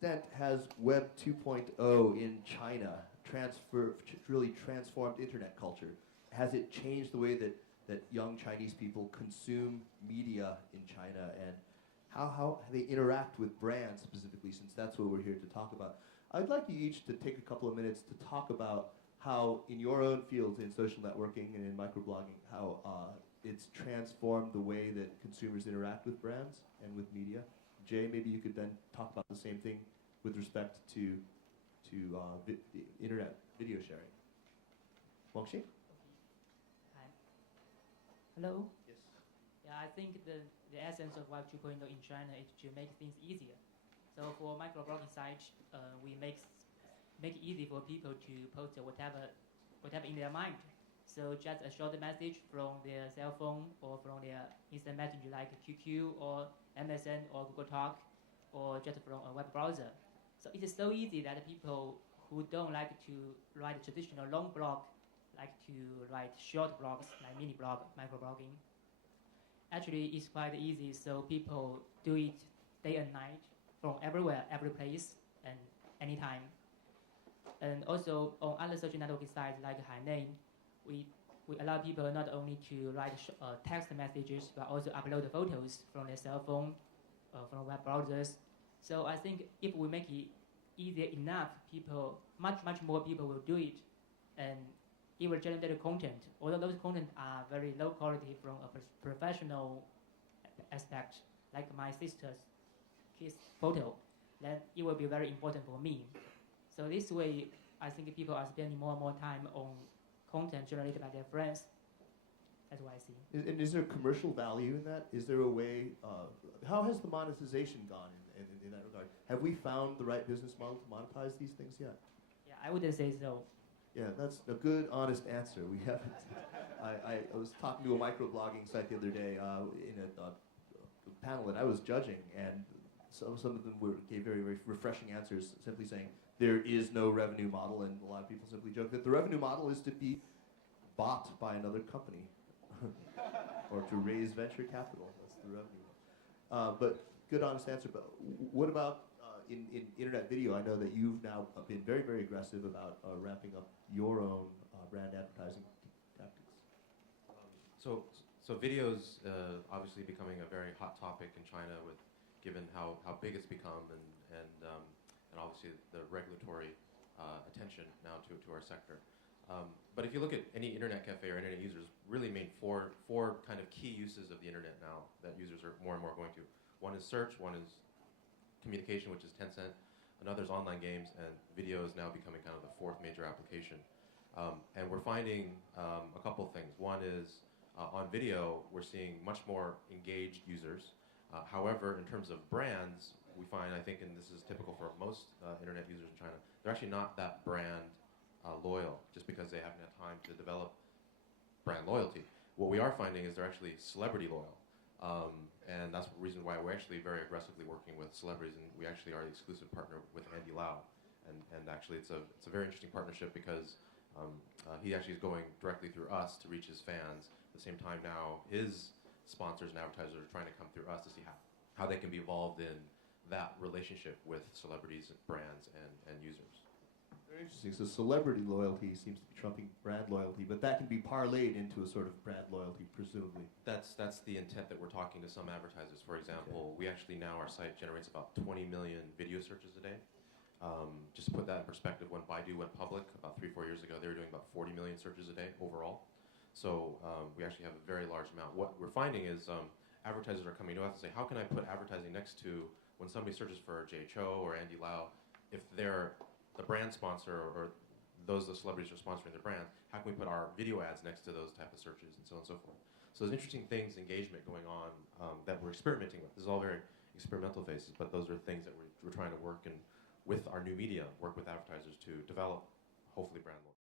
extent has Web 2.0 in China really transformed internet culture? Has it changed the way that young Chinese people consume media in China, and how they interact with brands specifically, since that's what we're here to talk about? I'd like you each to take a couple of minutes to talk about how, in your own fields in social networking and in microblogging, how it's transformed the way that consumers interact with brands and with media. Jay, maybe you could then talk about the same thing with respect to the internet video sharing. Wang Xing? Hi. Hello? Yes. Yeah, I think the essence of Web 2.0 in China is to make things easier. So for microblogging sites, we make it easy for people to post whatever in their mind. So just a short message from their cell phone or from their instant messenger like QQ or MSN or Google Talk or just from a web browser. So it is so easy that people who don't like to write traditional long blog like to write short blogs like mini blog, microblogging. Actually, it's quite easy, so people do it day and night from everywhere, every place, and anytime. And also on other social networking sites like Hainane, we allow people not only to write text messages, but also upload photos from their cell phone, from web browsers. So I think if we make it easier enough, much more people will do it, and it will generate content. Although those content are very low quality from a professional aspect, like my sister's kiss photo, then it will be very important for me. So this way, I think people are spending more and more time on content generated by their friends. That's what I see. And is there commercial value in that? Is there a way, how has the monetization gone in that regard? Have we found the right business model to monetize these things yet? Yeah, I wouldn't say so. Yeah, that's a good, honest answer. We haven't. I was talking to a microblogging site the other day in a panel that I was judging, and some of them gave very, very refreshing answers, simply saying there is no revenue model, and a lot of people simply joke that the revenue model is to be bought by another company or to raise venture capital. That's the revenue model. But good, honest answer. But what about in internet video? I know that you've now been very, very aggressive about ramping up your own brand advertising tactics. So videos obviously becoming a very hot topic in China, with given how big it's become, and obviously the regulatory attention now to our sector. But if you look at any internet cafe or internet users, really main four kind of key uses of the internet now that users are more and more going to. One is search, one is communication, which is Tencent, another is online games, and video is now becoming kind of the fourth major application. And we're finding a couple of things. One is on video, we're seeing much more engaged users. However, in terms of brands, we find, I think, and this is typical for most internet users in China, they're actually not that brand loyal, just because they haven't had time to develop brand loyalty. What we are finding is they're actually celebrity loyal. And that's the reason why we're actually very aggressively working with celebrities, and we actually are the exclusive partner with Andy Lau. And actually it's a very interesting partnership because he actually is going directly through us to reach his fans. At the same time now, his sponsors and advertisers are trying to come through us to see how they can be involved in that relationship with celebrities, brands, and users. Very interesting. So celebrity loyalty seems to be trumping brand loyalty, but that can be parlayed into a sort of brand loyalty, presumably. That's the intent that we're talking to some advertisers. For example, we actually now, our site generates about 20 million video searches a day. Just to put that in perspective, when Baidu went public about 3-4 years ago, they were doing about 40 million searches a day overall. So we actually have a very large amount. What we're finding is advertisers are coming to us and say, how can I put advertising next to when somebody searches for Jay Cho or Andy Lau, if they're the brand sponsor or those the celebrities are sponsoring their brand, how can we put our video ads next to those type of searches and so on and so forth. So there's interesting things, engagement going on that we're experimenting with. This is all very experimental phases, but those are things that we're trying to work with our new media, work with advertisers to develop, hopefully, brand loyalty.